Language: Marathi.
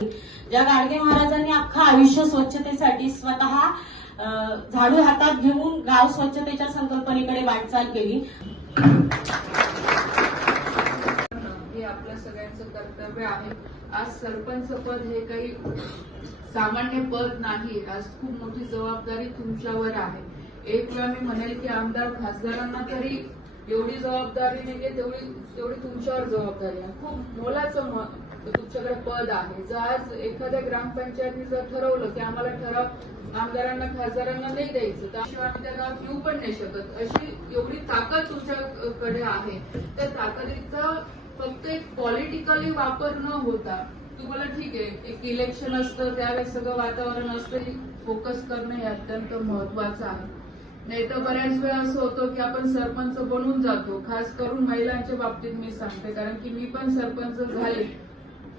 ज्या गाडगे महाराजांनी अख्खं आयुष्य स्वच्छतेसाठी स्वतः झाडू हातात घेऊन गाव स्वच्छतेच्या संकल्पनेकडे वाटचाल केली। हे आपल्या सगळ्यांचं कर्तव्य आहे। आज सरपंच पद हे काही सामान्य पद नाही, आज खूप मोठी जबाबदारी तुमच्यावर आहे। एक वेळा मी म्हणेल की आमदार खासदारांना तरी एवढी जबाबदारी नाहीये, तेवढी तुमच्यावर जबाबदारी आहे। खूप मोलाचं तुमच्याकडे पद आहे। जर आज एखाद्या ग्रामपंचायतीने जर ठरवलं की आम्हाला ठराव आमदारांना खासदारांना नाही द्यायचं, त्याशिवाय आम्ही त्या गावात येऊ पण नाही शकत, अशी एवढी ताकद तुमच्याकडे आहे। त्या ताकदीचा फक्त एक पॉलिटिकली वापर न होता तुम्हाला ठीक आहे एक इलेक्शन असतं त्यावेळेस सगळं वातावरण असतं, फोकस करणं हे अत्यंत महत्वाचं आहे। नाही तर बऱ्याच वेळा असं होतं की आपण सरपंच बनून जातो, खास करून महिलांच्या बाबतीत मी सांगते, कारण की मी पण सरपंच झाले